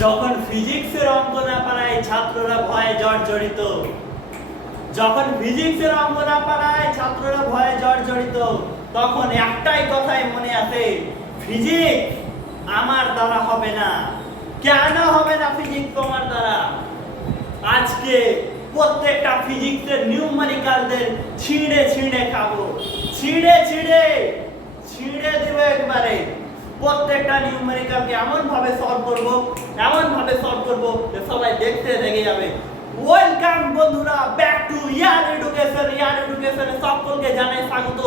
যখন ফিজিক্সের অঙ্ক না পারায় ছাত্ররা ভয়ে জর্জরিত, যখন ফিজিক্সের অঙ্ক না পারায় ছাত্ররা ভয়ে জর্জরিত, তখন একটাই কথাই মনে আসে, ফিজিক্স আমার দ্বারা হবে না। কেন হবে না ফিজিক্স তোমার দ্বারা? আজকে প্রত্যেকটা ফিজিক্সের নিউমেরিক্যালদের ছিঁড়ে ছিঁড়ে খাবো, ছিঁড়ে ছিঁড়ে ছিঁড়ে দেবো একবারে। প্রত্যেকটা নিউমেরিক্যালকে এমন ভাবে সলভ করব যে সবাই দেখতে দেখে যাবে। ওয়েলকাম বন্ধুরা, ব্যাক টু ইয়ার এডুকেশন সকলকে জানাই স্বাগত।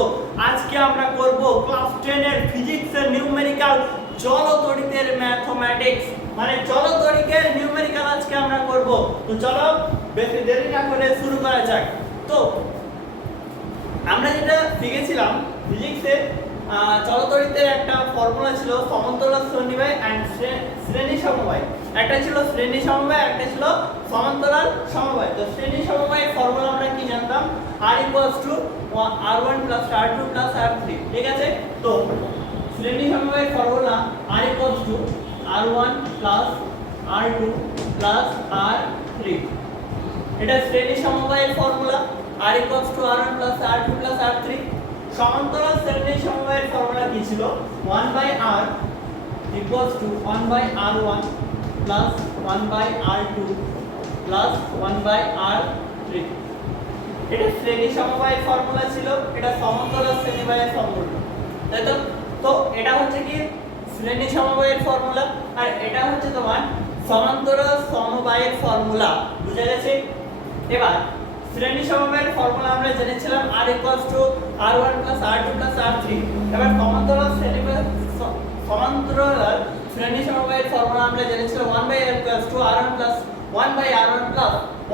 আজকে আমরা করব ক্লাস 10 এর ফিজিক্সের নিউমেরিক্যাল চলতরিতের ম্যাথমেটিক্স, মানে চলতরিকের নিউমেরিক্যাল আজকে আমরা করব। তো চলো বেশি দেরি না করে শুরু করা যাক। তো আমরা যেটা শিখেছিলাম ফিজিক্সে, চলতরিতের একটা ফর্মুলা ছিল সমান্তরাল সমবায় এন্ড শ্রেণী সমবায়। একটা ছিল শ্রেণী সমবায়, একটা ছিল সমান্তরাল সমবায়। তো শ্রেণী সমবায়ের ফর্মুলা আমরা কি জানতাম? r r1 r2 r3। ঠিক আছে, তো শ্রেণী সমবায়ের formula r r1 r2 r3। এটা শ্রেণী সমবায়ের formula r r1 r2 r3। সমান্তরাল শ্রেণী সমবায়ের ফর্মুলা কি ছিল? 1/r = 1/r1 1/r2 1/r3। এটা শ্রেণী সমবায়ের ফর্মুলা ছিল, এটা সমান্তরাল শ্রেণীবায়ের ফর্মুলা, তাই তো? তো এটা হচ্ছে কি শ্রেণী সমবায়ের ফর্মুলা, আর এটা হচ্ছে তোমার সমান্তরাল সমবায়ের ফর্মুলা। বুঝা গেছে? এবার শ্রেণী সমবায়ের ফর্মুলা আমরা জেনেছিলাম r r1 r2 r3। এবার সমান্তরাল শ্রেণী সমবায়ের ফর্মুলা আমরা জেনেছিলাম 1/r r1 1/r1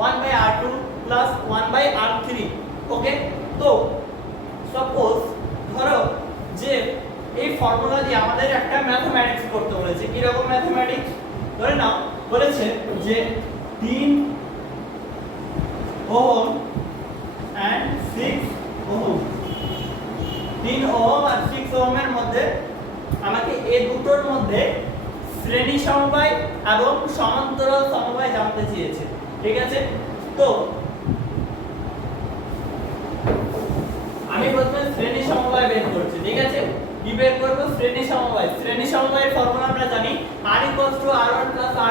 1/r2 1/r3। ওকে, তো সাপোজ ধরো যে এই ফর্মুলা দিয়ে আমাদের একটা ম্যাথমেটিক্স করতে বলেছে। কি রকম ম্যাথমেটিক্স? ধরে নাও বলেছে যে 3 ওহম and 6 ওহম, 3 ওহম আর 6 ওহমের মধ্যে আমাকে এই দুটোর মধ্যে শ্রেণী সমবায় এবং সমান্তরাল সমবায় জানতে চেয়েছে। ঠিক আছে, তো আমি প্রথমে শ্রেণী সমবায় বের করছি। ঠিক আছে, কি বের করব? শ্রেণী সমবায়। শ্রেণী সমবায়ের ফর্মুলা আমরা জানি r r1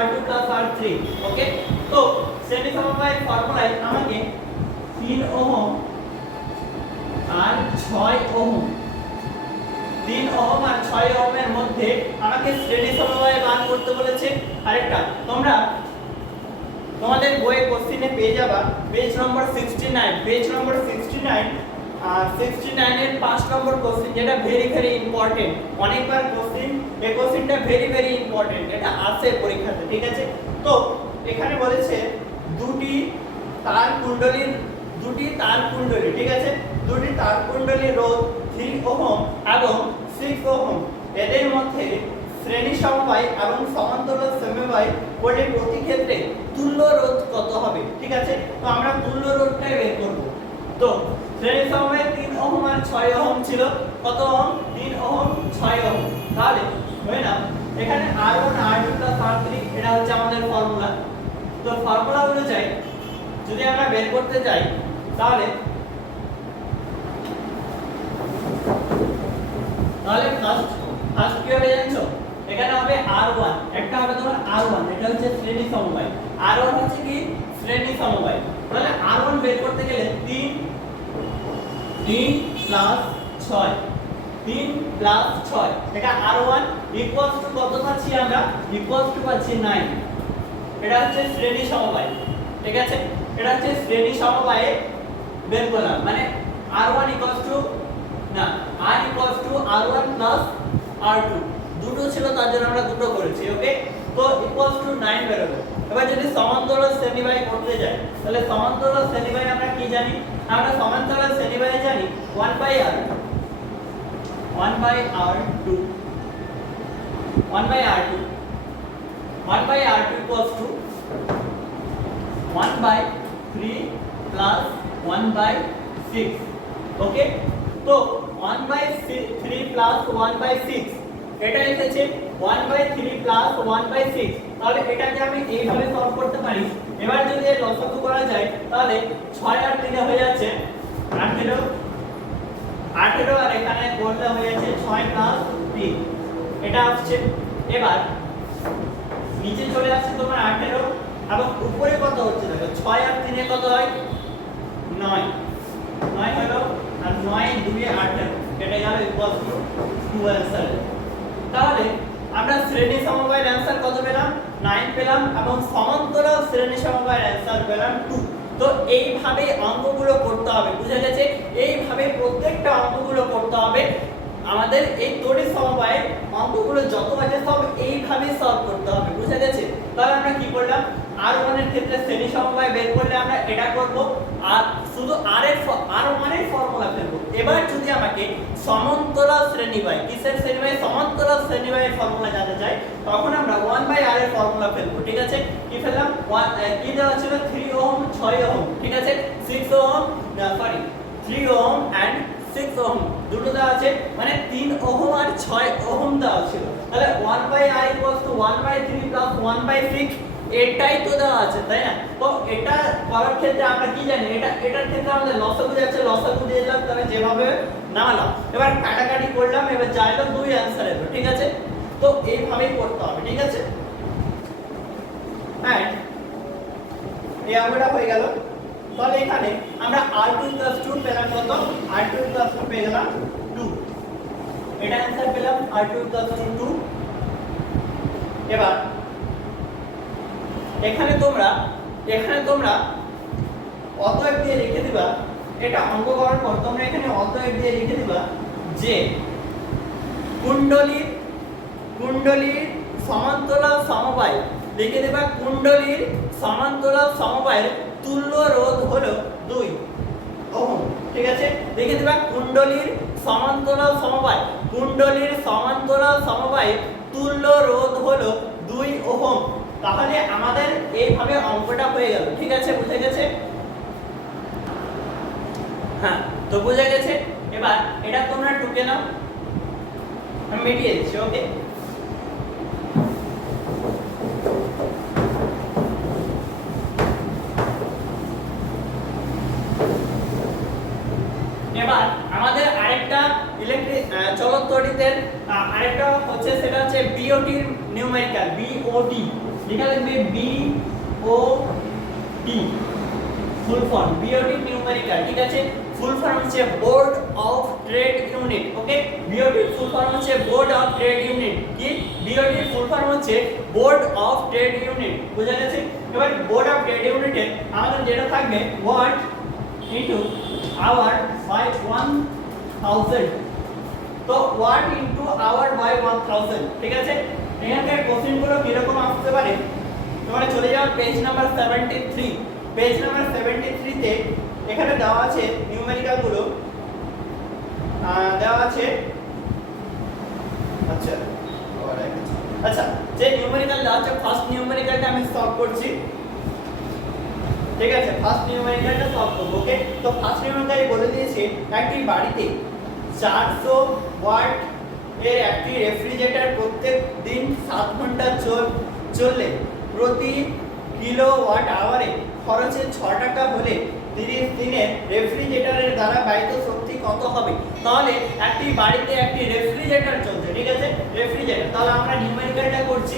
r2 r3। ওকে, তো শ্রেণী সমবায়ের ফর্মুলায় আমাকে 3 ওহম আর 6 ওহম, 3 ওহম আর 6 ওহমের মধ্যে আমাকে শ্রেণী সমবায় বার করতে বলেছে। আরেকটা তোমরা তোমাদের বইয়ে কোশ্চেনে পেয়ে যাবা পেজ নম্বর 69, পেজ নম্বর 69 আর 69 এর 5 নম্বর কোশ্চেন, যেটা ভেরি ইম্পর্টেন্ট। অনেকবার কোশ্চেন, এই কোশ্চেনটা ভেরি ইম্পর্টেন্ট, এটা আসে পরীক্ষাতে। ঠিক আছে, তো এখানে বলেছে দুটি তার কুণ্ডলী, ঠিক আছে, দুটি তার কুণ্ডলী রোধ 3 ওহম এবং 6 ওহম, এদের মধ্যে শ্রেণী সমবায় এবং সমান্তরাল সমবায় বলে প্রতি ক্ষেত্রে তুল্য রোধ কত হবে? ঠিক আছে, তো আমরা তুল্য রোধটাই বের করব। তো শ্রেণী সমবায় 3 ওহম আর 6 ওহম ছিল। কত ওহম? 3 ohm 6 ohm. তাহলে হয় না, এখানে r1 r2 r3 এটা হচ্ছে আমাদের ফর্মুলা। তো ফর্মুলা অনুযায়ী যদি আমরা বের করতে যাই তাহলে ফার্স্ট কি হবে জানছো? এখানে হবে r1, একটা হবে তোমার r1, এটা হচ্ছে শ্রেণী সমবায়। r1 হচ্ছে কি শ্রেণী সমবায়। তাহলে r1 বের করতে গেলে 3 প্লাস 6, 3 প্লাস 6, এটা r1 ইকুয়ালস টু কত পাচ্ছি আমরা? ইকুয়ালস টু পাচ্ছি 9। এটা হচ্ছে শ্রেণী সমবায়। ঠিক আছে, এটা হচ্ছে শ্রেণী সমবায়ে বের করলাম, মানে r1 ইকুয়ালস টু না r equals to r1 plus r2, দুটো ছিল তার জন্য আমরা দুটো করেছি। ওকে, তো ইকুয়ালস টু 9 বের হবে। এবার যদি সমান্তরাল শ্রেণীবায় করতে যাই তাহলে সমান্তরাল শ্রেণীবায় আমরা কি জানি? আমরা সমান্তরাল শ্রেণীবায় জানি 1/r 1/r2 equals to 1/3 plus 1/6। ওকে, তো 1/3 প্লাস 1/6 এটা এসেছে 1/3 প্লাস 1/6। তাহলে এটাকে আমি এইভাবে সলভ করতে পারি। এবার যদি এর লসাগু করা যায় তাহলে 6 আর 3 হয়ে যাচ্ছে 18, 18 আর এখানে করলে হয়ে যাচ্ছে 6 প্লাস 3, এটা আসছে। এবার নিচে চলে আসছে তোমার 18 এবং উপরে কত হচ্ছে দেখো 6 আর 3 এ কত হয় 9, 9 হলো আর 9 2 এ 18, এটা গেল ইকুয়াল টু 2 অ্যানসার। তাহলে আমরা শ্রেণী সমবায়ের অ্যানসার কত পেলাম 9 পেলাম এবং সমান্তরাল শ্রেণী সমবায়ের অ্যানসার পেলাম 2। তো এইভাবে অঙ্কগুলো করতে হবে, বুঝা গেছে? এইভাবে প্রত্যেকটা অঙ্কগুলো করতে হবে। আমাদের এই তড়িৎ সমবায়ের অঙ্কগুলো যত আছে সব এইভাবে সলভ করতে হবে, বুঝা গেছে? তাহলে আমরা কি করলাম R1 এর ক্ষেত্রে শ্রেণী সমবায় বের করলে আমরা এটা করব আর শুধু R1 এর ফর্মুলা ফেলবো। এবার যদি আমাকে সমান্তরাল শ্রেণীবায় কিসের শ্রেণীবায় সমান্তরাল শ্রেণীবায়ের ফর্মুলা জানতে চাই তখন আমরা 1/r এর ফর্মুলা ফেলবো। ঠিক আছে, কি ফেললাম কি দেওয়া ছিল 3 ওহম 6 ওহম, ঠিক আছে 6 ohm sorry 3 ohm and 6 ohm দুটো দেওয়া আছে, মানে 3 ওহম আর 6 ওহম দেওয়া ছিল। তাহলে 1/r 1/3 প্লাস 1/6 এটাই তো দেওয়া আছে, তাই না? তো এটা করার ক্ষেত্রে আমরা কি জানি এটার ক্ষেত্রে আমাদের লসাগু যাচ্ছে, লসাগু দিয়ে দিলাম, তবে যেভাবে নামালাম এবার কাটাকাটি করলাম, এবার চাইলো 2 অ্যানসার এলো। ঠিক আছে, তো এইভাবেই করতে হবে। ঠিক আছে, এন্ড এই অঙ্কটা হয়ে গেল। তাহলে এখানে আমরা r2 2 পেলাম কত r2 2 পেয়ে গেলাম 2, এটা অ্যানসার পেলাম r2 2। এবার এখানে তোমরা অতএব দিয়ে লিখে দিবা, এটা অঙ্ক করার পর তোমরা এখানে অতএব দিয়ে লিখে দিবা যে কুণ্ডলীর সমান্তরাল সমবায়, লিখে দিবা কুণ্ডলীর সমান্তরাল সমবায়ের তুল্য রোধ হলো 2 ওহম। ঠিক আছে, লিখে দিবা কুণ্ডলীর সমান্তরাল সমবায়ের তুল্য রোধ হলো 2 ওহম। তাহলে আমাদের এইভাবে অঙ্কটা হয়ে গেল। ঠিক আছে, বুঝে গেছে? হ্যাঁ, তো বুঝে গেছে। এবার এটা তোমরা টুকে নাও, আমি মিটিয়ে দিচ্ছি। ওকে, এবার আমাদের আরেকটা চলক তড়িতের আরেকটা হচ্ছে, সেটা হচ্ছে BOT এর নিউমেরিক্যাল। BOT লেখা লাগবে BOT full form, BOT numerical. ঠিক আছে, ফুল ফর্ম হচ্ছে board of trade unit. Okay, BOT full form হচ্ছে বোর্ড অফ ট্রেড ইউনিট। কি BOT ফুল ফর্ম হচ্ছে বোর্ড অফ ট্রেড ইউনিট, বুঝা গেছে? এবার বোর্ড অফ ট্রেড ইউনিটে আমাদের যেটা থাকবে ওয়াট ইনটু আওয়ার বাই 1000। তো ওয়াট ইনটু আওয়ার বাই 1000। ঠিক আছে, এখানকার কোশ্চেনগুলো কিরকম আসতে পারে তোমরা চলে যাও পেজ নাম্বার 73। পেজ নাম্বার 73 তে এখানে দেওয়া আছে নিউমেরিক্যাল গুলো দেওয়া আছে। আচ্ছা যে নিউমেরিক্যাল দেওয়া আছে, ফার্স্ট নিউমেরিক্যালটা আমি সলভ করছি। ঠিক আছে, ফার্স্ট নিউমেরিক্যালটা সলভ করব। ওকে, তো ফার্স্ট নিউমেরিক্যাল বলে দিয়েছে একটি বাড়িতে 400 ওয়াট এর একটি রেফ্রিজারেটর প্রত্যেক দিন 7 ঘন্টা চললে প্রতি কিলোওয়াট আওয়ারে খরচে 6 টাকা হলে 30 দিনের রেফ্রিজারেটরের দ্বারা ব্যয়িত শক্তি কত হবে? তাহলে একটি বাড়িতে একটি রেফ্রিজারেটর চলছে। ঠিক আছে, রেফ্রিজারেটর। তাহলে আমরা নিউমেরিক্যালটা করছি।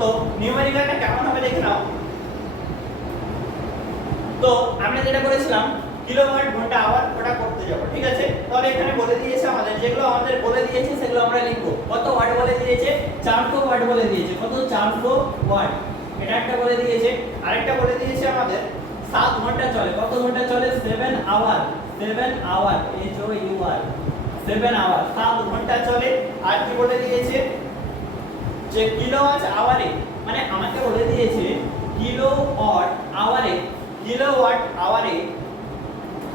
তো নিউমেরিক্যালটা কেমন হবে দেখে নাও। তো আমরা যেটা করেছিলাম কিলোওয়াট ঘন্টা আওয়ার ওটা করতে যাব। ঠিক আছে, তাহলে এখানে বলে দিয়েছে আমাদের, যেগুলো আমাদের বলে দিয়েছে সেগুলো আমরা লিখব। কত ওয়াট বলে দিয়েছে? 400 ওয়াট বলে দিয়েছে। কত? 400 ওয়াট, এটা একটা বলে দিয়েছে। আরেকটা বলে দিয়েছে আমাদের 7 ঘন্টা চলে। কত ঘন্টা চলে? 7 আওয়ার। 7 আওয়ার, HOUR 7 আওয়ার, 7 ঘন্টা চলে। আর কি বলে দিয়েছে? যে কিলোওয়াট আওয়ারে, মানে আমাকে বলে দিয়েছে কিলোওয়াট আওয়ারে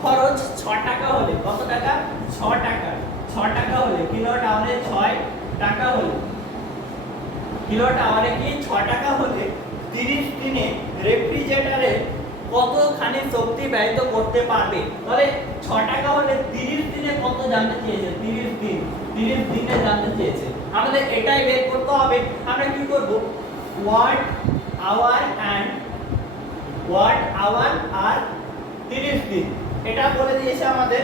খরচ 6 টাকা হলে, কত টাকা? 6 টাকা। 6 টাকা হলে কিলোওয়াট আওয়ারে 6 টাকা হলে, কিলোওয়াট আওয়ারে কি 6 টাকা হলে 30 দিনে রেফ্রিজারেটরে কতখানি শক্তি ব্যয় করতে পারবে? তাহলে 6 টাকা হলে 30 দিনে কত জানতে চেয়েছে 30 দিন, 30 দিনে জানতে চেয়েছে। আমাদের এটাই বের করতে হবে। আমরা কি করব, ওয়াট আওয়ার আর 30 দিন, এটা বলে দিয়েছে আমাদের।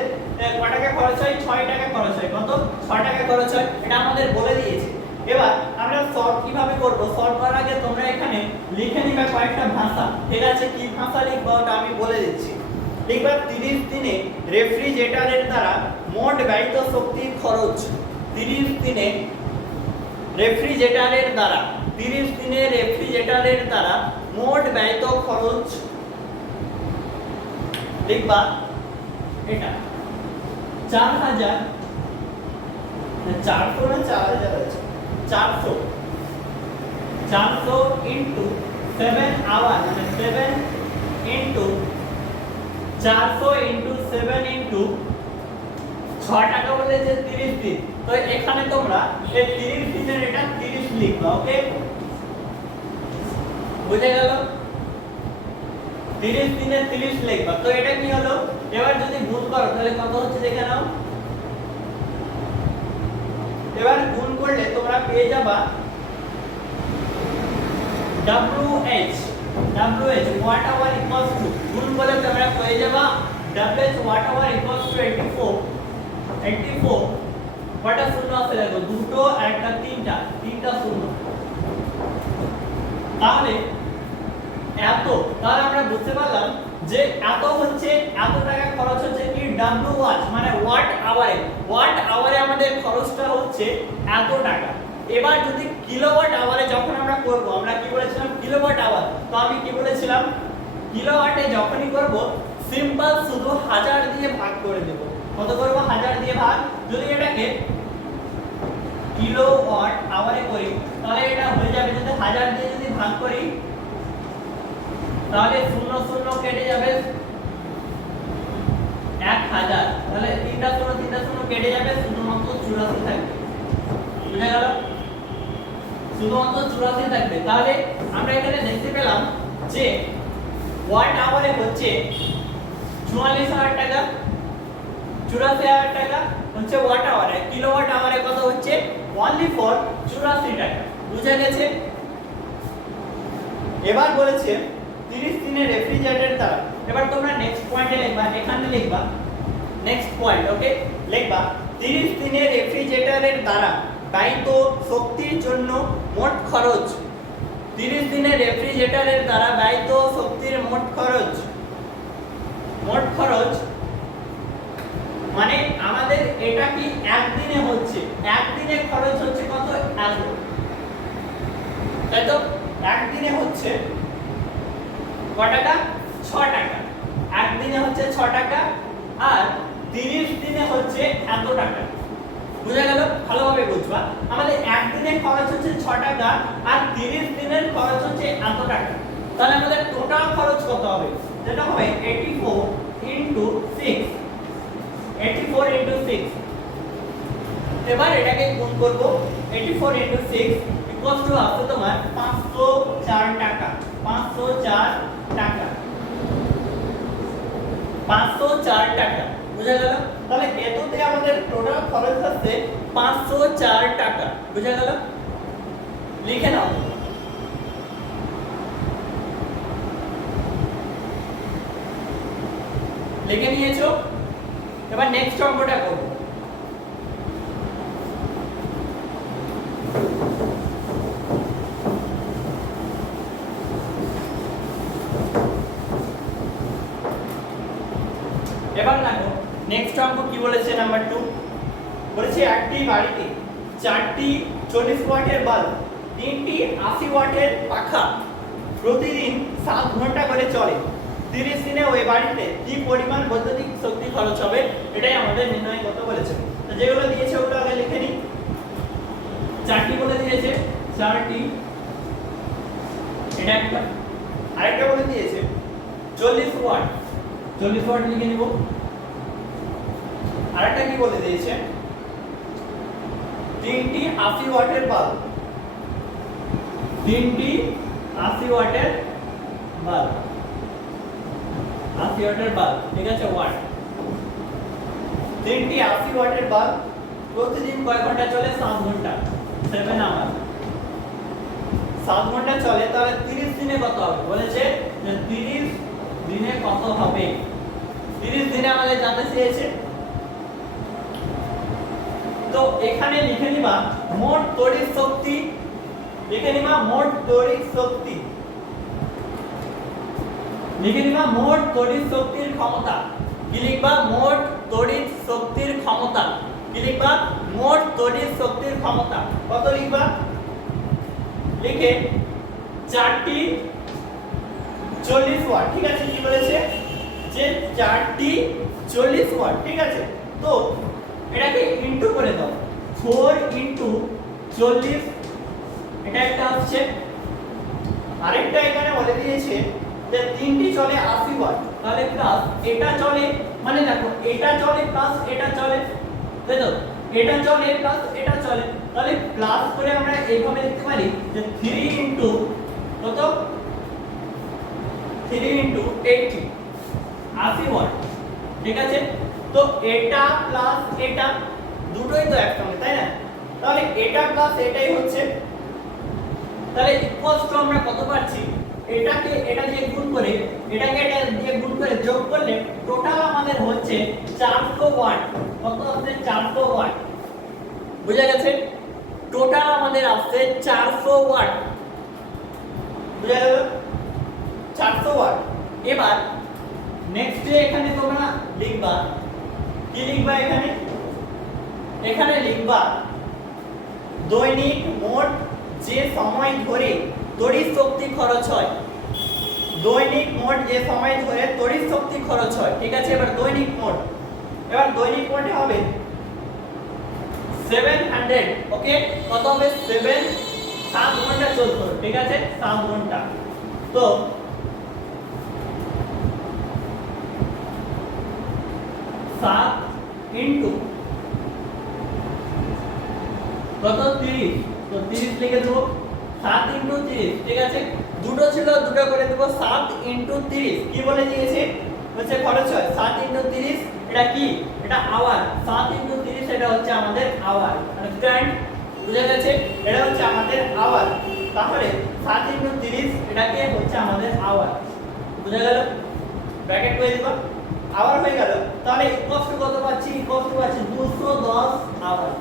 কত টাকা খরচ হয়, 6 টাকা খরচ হয়। কত, 6 টাকা খরচ হয়, এটা আমাদের বলে দিয়েছে। এবার আমরা সলভ কিভাবে করব, সলভ করার আগে তোমরা এখানে লিখে নিবে কয়েকটা ভাষা, ঠিক আছে? কি ভাষা লিখবো ওটা আমি বলে দিচ্ছি। লিখবা 30 দিনে রেফ্রিজারেটরের দ্বারা মোট ব্যয়িত শক্তির খরচ। 30 দিনে রেফ্রিজারেটরের দ্বারা, 30 দিনে রেফ্রিজারেটরের দ্বারা মোট ব্যয়িত খরচ লিখবা এটা 4000, 400 না 4000 আছে, 400 ইনটু 7 আওয়ার, মানে 7 ইনটু 400 ইনটু 7 ইনটু 6 টাকা বলে যে 30 দিন। তো এখানে তোমরা এই 30 দিনের এটা 30 লিখবা, ওকে? বুঝে গেল? 30 দিনে 30 লিখবা। তো এটা কি হলো, এবার যদি গুণ করো তাহলে কত হচ্ছে দেখে নাও। এবার গুণ করলে তোমরা পেয়ে যাবা WH watt hour equals to, গুণ করলে তোমরা পেয়ে যাবা WH watt hour equals to 84 কয়টা শূন্য আছে দেখো, দুটো আর একটা তিনটা শূন্য। তাহলে আমরা বুঝতে পারলাম যে এত হচ্ছে, এত টাকা খরচ হচ্ছে কি WH, মানে ওয়াট আওয়ারে আমাদের খরচটা হচ্ছে এত টাকা। এবার যদি কিলোওয়াট আওয়ারে যখন আমরা করব, আমরা কি বলেছিলাম কিলোওয়াট আওয়ার, তো আমি কি বলেছিলাম কিলোওয়াটে যখনই করব সিম্পল শুধু 1000 দিয়ে ভাগ করে দেব। কত করব, 1000 দিয়ে ভাগ। যদি এটাকে কিলোওয়াট আওয়ারে করি তাহলে এটা হয়ে যাবে, যদি 1000 দিয়ে যদি ভাগ করি তাহলে 00 কেটে যাবে 1000, তাহলে 3 কেটে যাবে, শুধুমাত্র 84 থাকবে। বুঝা গেল? শুধুমাত্র 84 থাকবে। তাহলে আমরা এখানে দেখতে পেলাম যে ওয়াট আওয়ারে হচ্ছে 44000 টাকা, 84000 টাকা হচ্ছে ওয়াট আওয়ারে। কিলোওয়াট আওয়ারে কত হচ্ছে, অনলি ফর 84 টাকা। বুঝা গেছে? এবার বলেছে 30 দিনের রেফ্রিজারেটর দ্বারা। এবার তোমরা নেক্সট পয়েন্টে লিখবা, এখানে লিখবা নেক্সট পয়েন্ট, ওকে? লিখবা 30 দিনের রেফ্রিজারেটরের দ্বারা ব্যয়িত শক্তির জন্য মোট খরচ। 30 দিনের রেফ্রিজারেটরের দ্বারা ব্যয়িত শক্তির মোট খরচ মানে আমাদের এটা কি একদিনে হচ্ছে, একদিনে খরচ হচ্ছে কত, এত, তাই তো? একদিনে হচ্ছে কত টাকা, 6 টাকা। একদিনে হচ্ছে 6 টাকা, আর 30 দিনে হচ্ছে এত টাকা। বুঝা গেল? ভালোভাবে বুঝবা। আমাদের একদিনে খরচ হচ্ছে 6 টাকা, আর 30 দিনের খরচ হচ্ছে এত টাকা। তাহলে আমাদের টোটাল খরচ কত হবে, যেটা হবে 84 ইনটু 6। এবার এটাকে গুণ করব, 84 ইনটু 6 ইকুয়ালস টু আসছে তোমার 504 টাকা। 504 টাকা। বুঝা গেল? তাহলে এততে আমাদের টোটাল খরচ হচ্ছে 504 টাকা। বুঝা গেল? লিখে নাও। লিখে নিয়েছো? এবার নেক্সট অঙ্কটা করব। এবার দেখো নেক্সট অঙ্ক কি বলেছে, নাম্বার 2 বলেছে একটি বাড়িতে 4টি 40 ওয়াটের বাল্ব, 3টি 80 ওয়াটের পাখা প্রতিদিন 7 ঘন্টা করে চলে। 30 দিনে ওই বাড়িতে কি পরিমাণ বৈদ্যুতিক শক্তি খরচ হবে, এটাই আমাদের নির্ণয় করতে বলেছে। তো যেগুলো দিয়েছে ওগুলো আগে লিখে নিই। 4টি বলে দিয়েছে, 4টি, এটা একটা। আরেকটা বলে দিয়েছে 40 ওয়াট, 40 ওয়াট লিখে নিব। আরেকটা কি বলে দিয়েছে 3টি 80 ওয়াটের বাল্ব, 3টি 80 ওয়াটের বাল্ব, 80 ওয়াটের বাল্ব, ঠিক আছে? ওয়াট। 3টি 80 ওয়াটের বাল্ব প্রতিদিন কয় ঘন্টা চলে? 7 ঘন্টা, 7 আওয়ার। 7 ঘন্টা চলে, তাহলে 30 দিনে কত হবে? বলেছে যে 30 দিনে কত হবে? 30 দিনে আমাদের জানতে চেয়েছে। তো এখানে লিখে নিবা মোট তড়িৎ শক্তি, লিখে নিবা মোট তড়িৎ শক্তি, লিখে নিবা মোট তড়িৎ শক্তির ক্ষমতা। কি লিখবা? মোট তড়িৎ শক্তির ক্ষমতা। কি লিখবা? মোট তড়িৎ শক্তির ক্ষমতা। কত লিখবা? লিখে 4টি 40 ওয়াট। ঠিক আছে, কি বলেছে? যে 4টি 40 ওয়াট। ঠিক আছে, তো এটাকে ইনটু করে দাও। 4 ইনটু 40, এটা একটা হচ্ছে। আরেকটা এখানে বলে দিয়েছে যে 3টি চলে 80 ওয়াট, তাহলে প্লাস এটা চলে, মানে দেখো এটা চলে প্লাস এটা চলে, তাই তো? এটা চলে প্লাস এটা চলে, তাহলে প্লাস করে আমরা এইভাবে লিখতে পারি যে 3 ইনটু কত? 3 ইনটু 80, 80 ওয়াট। ঠিক আছে, তো এটা প্লাস এটা দুটোই তো একসঙ্গে, তাই না? তাহলে এটা প্লাস এটাই হচ্ছে, তাহলে ইকুয়ালস টু আমরা কত পাচ্ছি? এটাকে এটা দিয়ে গুণ করে, এটাকে এটা দিয়ে গুণ করে যোগ করলে টোটাল আমাদের হচ্ছে 400 ওয়াট। কত আসছে? 400 ওয়াট। বুঝা গেছে? টোটাল আমাদের আসছে 400 ওয়াট। বুঝা গেল? 400 ওয়াট। এবার নেক্সট এখানে তোমরা লিখবা, কি লিখবা এখানে? এখানে লিখবা দৈনিক মোট যে সময় ধরে তড়িৎ শক্তি খরচ হয়। দৈনিক মোট যে সময় ধরে তড়িৎ শক্তি খরচ হয়। ঠিক আছে, এবার দৈনিক মোট, এবার দৈনিক মোটে হবে 700। ওকে, কত হবে? 7 ঘন্টা চলতো। ঠিক আছে, 7 ঘন্টা। তো 7 ইনটু কত? 30। তো 30 লিখে দেবো। 7 ইনটু 30। ঠিক আছে, দুটো ছিল, দুটো করে দেবো। 7 ইনটু 30 কি বলে দিয়েছে? হচ্ছে খরচ হয় 7 ইনটু 30। এটা কি? এটা আওয়ার। 7 ইনটু 30 এটা হচ্ছে আমাদের আওয়ার। আন্ডারস্ট্যান্ড? বুঝা গেছে? এটা হচ্ছে আমাদের আওয়ার। তাহলে 7 ইনটু 30 এটাকে হচ্ছে আমাদের আওয়ার। বুঝা গেল? ব্র্যাকেট করে দিবা, আওয়ার হয়ে গেল। তাহলে ইকুয়ালস টু কত পাচ্ছি? ইকুয়ালস টু পাচ্ছি 210 আওয়ার।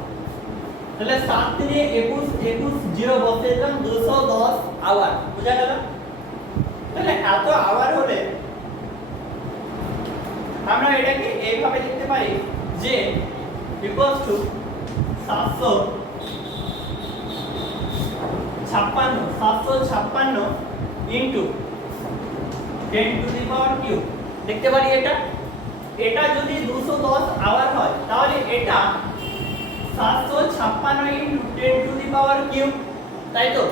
তাহলে 7 3 21 21 0 বসে দিলাম 210 আওয়ার। বুঝা গেল? তাহলে এত আওয়ার হলে আমরা এটাকে এইভাবে লিখতে পারি যে equals to 756 into 10 to the power cube. লিখতে পারি এটা। এটা যদি 210 আওয়ার হয়, তাহলে এটা 756 into 10 to the power cube, তাই তো?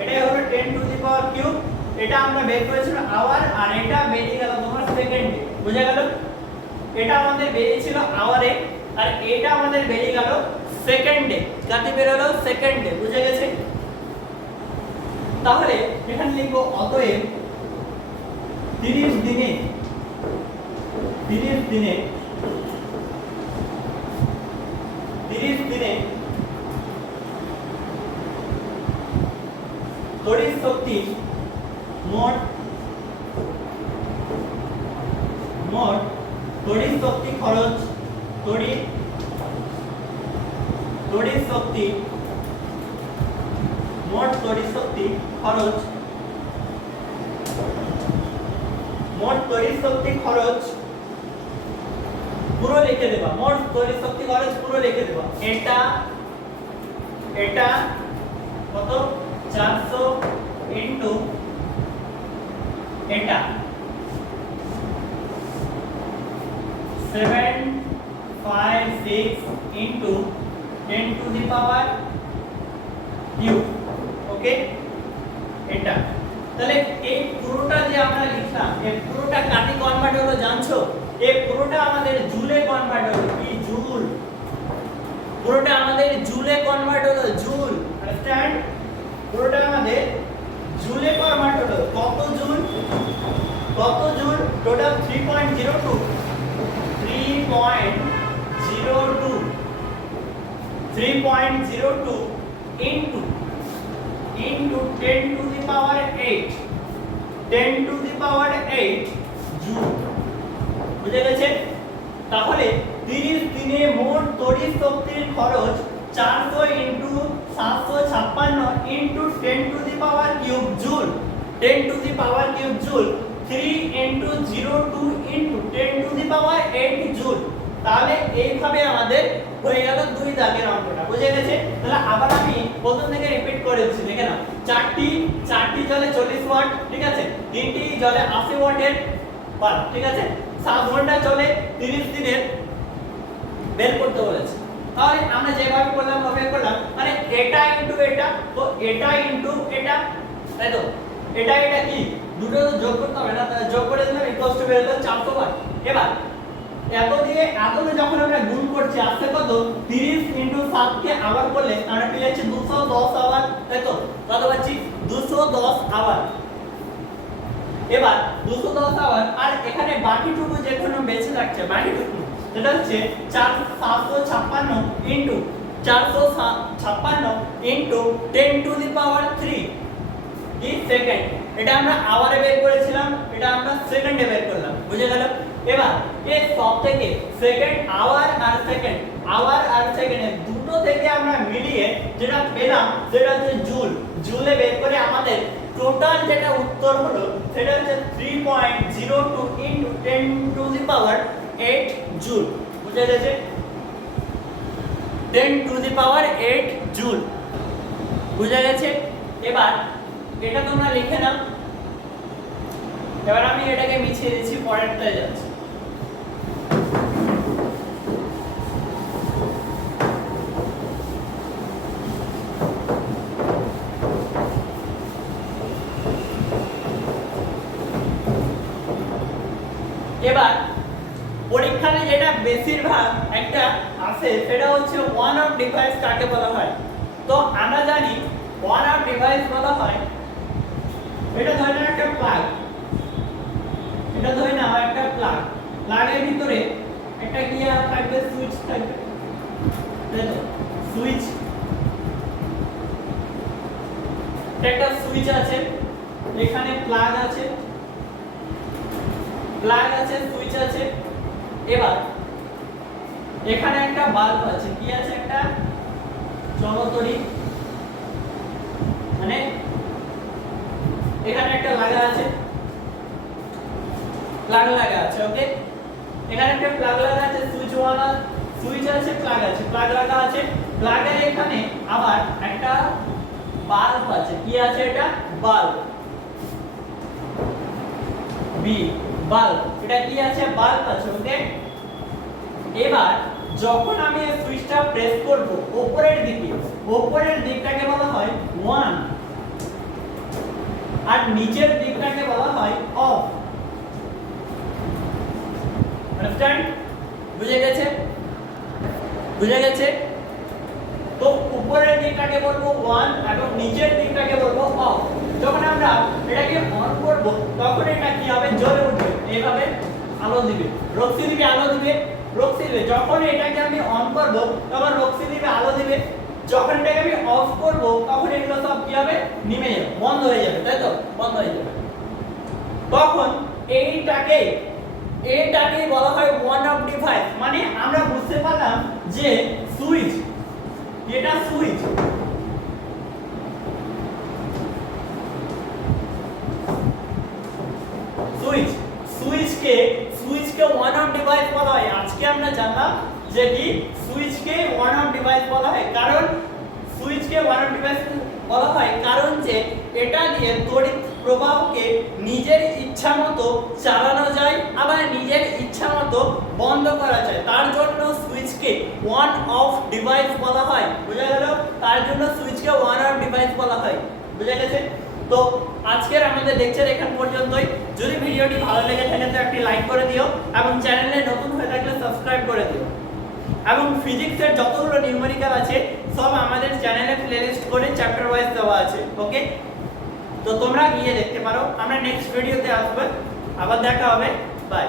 এটাই হলো 10 টু দি পাওয়ার কিউব। এটা আমরা বের করেছিলাম আওয়ার, আর এটা বেরিয়ে গেল তোমার সেকেন্ডে। বুঝা গেল? এটা আমাদের বেরিয়েছিল আওয়ারে, আর এটা আমাদের বেরিয়ে গেল সেকেন্ডে। কাতে বের হলো? সেকেন্ডে। বুঝা গেছে? তাহলে এখানে লিখবো অতএব 30 দিনে তড়িৎ শক্তি মোট তড়িৎ শক্তি খরচ, তড়িৎ শক্তি মোট তড়িৎ শক্তি খরচ, মোট তড়িৎ শক্তি খরচ পুরো লিখে দেবা। মোট তড়িৎ শক্তি খরচ পুরো লিখে দেবা। এটা কত? 400 ইনটু এটা 756 into 10 to the power cube. Okay, এটা তাহলে এই পুরোটা যে আমরা লিখলাম, এই পুরোটা কাটি কনভার্ট হলো জানছো? এই পুরোটা আমাদের জুলে কনভার্ট হলো। কি? জুল। পুরোটা আমাদের জুলে কনভার্ট হলো। জুল। আন্ডারস্ট্যান্ড? পুরোটা আমাদের জুলে কনভার্ট হলো। কত joule? Total 3.02। 3.02 into 10 to the power 8 10 to the power 8 joule. বুঝে গেছে? তাহলে 30 দিনে মোট তড়িৎ শক্তির খরচ 400 into 756 into 10 to the power cube joule. 10 to the power cube joule 3 into 02 into 10 to the power 8 joule. তাহলে এইভাবে আমাদের হয়ে গেল দুই দাগের অঙ্কটা। বুঝে গেছে? তাহলে আবার আমি প্রথম থেকে রিপিট করে দিচ্ছি, দেখে নাও। চারটি জলে 40 ওয়াট, ঠিক আছে? তিনটি জলে 80 ওয়াটের বাল্ব, ঠিক আছে? 7 ঘন্টা চলে 30 দিনের বের করতে বলেছে। তাহলে আমরা যেভাবে করলাম ওভাবে করলাম, মানে এটা ইনটু এটা, তো এটা ইনটু এটা, তাই তো? এটা কি দুটো তো যোগ করতে হবে না, তাহলে যোগ করে দিলাম ইকুয়ালস টু বের হলো 400 ওয়াট। এবার এত দিয়ে এত যখন আমরা গুণ করছি আসছে কত 30 ইনটু 7 কে আবার করলে আমরা পেয়ে যাচ্ছি 210 আওয়ার, তাই তো? কত পাচ্ছি 210 আওয়ার। এবার 210 আওয়ার আর এখানে বাকিটুকু যে কোনো বেঁচে থাকছে বাকিটুকু সেটা হচ্ছে 756 ইনটু 456 ইনটু 10 টু দি পাওয়ার 3 কি সেকেন্ড। এটা আমরা আওয়ারে বের করেছিলাম, এটা আমরা সেকেন্ডে বের করলাম। বুঝে গেল? এবার এই সব থেকে সেকেন্ড আওয়ার আর সেকেন্ড দুটো থেকে আমরা মিলিয়ে যেটা পেলাম সেটা হচ্ছে জুল। জুলে বের করে আমাদের টোটাল যেটা উত্তর হলো সেটা হচ্ছে 3.02 into 10 to the power 8 joule. বুঝে গেছে? 10 টু দি পাওয়ার 8 জুল। বুঝে গেছে? এবার এটা তোমরা লিখে নাও। এবার আমি এটাকে মিছিয়ে দিচ্ছি, পরেরটায় যাচ্ছি। এবার পরীক্ষাতে যেটা বেশিরভাগ একটা আসে সেটা হচ্ছে ওয়ান অফ ডিভাইস কাকে বলা হয়। তো আমরা জানি ওয়ান অফ ডিভাইস বলা হয়, এটা ধরে নাও একটা প্লাগ, এটা ধরে নাও একটা প্লাগ, প্লাগের ভিতরে একটা কি থাকবে, সুইচ থাকবে, তাই তো? সুইচ, একটা সুইচ আছে, এখানে প্লাগ আছে, সুইচ আছে। এবার এখানে একটা বাল্ব আছে, কি আছে, একটা চলতড়ি, মানে এখানে একটা লাগা আছে, প্লাগ লাগা আছে, ওকে? এখানে একটা প্লাগ লাগা আছে, সুইচ আছে, প্লাগ আছে, প্লাগ লাগা আছে। প্লাগের এখানে আবার একটা বাল্ব আছে, কি আছে এটা, বাল্ব, বি বাল্ব, এটা কি আছে, বাল্ব আছে, ওকে? এবার যখন আমি এই সুইচটা প্রেস করব উপরের দিকটাকে বলা হয় অন আর নিচের দিকটাকে বলা হয় অফ। আন্ডারস্ট্যান্ড? বুঝে গেছে? তো উপরের দিকটাকে বলবো অন এবং নিচের দিকটাকে বলবো অফ। যখন আমরা এটাকে অন করব তখন এটা কি হবে, জ্বলে উঠবে, এইভাবে আলো দিবে, রশ্মি দিবে, আলো দিবে, যখন এটাকে আমি অন করব তখন রশ্মি দিবে, আলো দিবে। যখন এটাকে আমি অফ করব তখন এগুলো সব কি হবে, নিভে যাবে, বন্ধ হয়ে যাবে, তাই তো? বন্ধ হয়ে যাবে। তখন এইটাকে বলা হয় ওয়ান অফ ডিভাইস। মানে আমরা বুঝতে পারলাম যে সুইচ, এটা সুইচকে ওয়ান অফ ডিভাইস বলা হয়। আজকে আমরা জানলাম যে কি সুইচকে ওয়ান অফ ডিভাইস বলা হয়, কারণ সুইচকে ওয়ান অফ ডিভাইস বলা হয় কারণ যে এটা দিয়ে তড়িৎ প্রবাহকে নিজের ইচ্ছামতো চালানো যায় আবার নিজের ইচ্ছামতো বন্ধ করা যায়, তার জন্য সুইচকে ওয়ান অফ ডিভাইস বলা হয়। বুঝা গেল? তার জন্য সুইচকে ওয়ান অফ ডিভাইস বলা হয়। বুঝা গেছে? তো আজকের আমাদের লেকচার এখান পর্যন্তই। যদি ভিডিওটি ভালো লেগে থাকে তো একটি লাইক করে দিও এবং চ্যানেলে নতুন হয়ে থাকলে সাবস্ক্রাইব করে দিও। এবং ফিজিক্সের যতগুলো নিউমেরিক্যাল আছে সব আমাদের চ্যানেলে প্লেলিস্ট করে চ্যাপ্টার ওয়াইজ দেওয়া আছে, ওকে? তো তোমরা গিয়ে দেখতে পারো। আমরা নেক্সট ভিডিওতে আসবো, আবার দেখা হবে, বাই।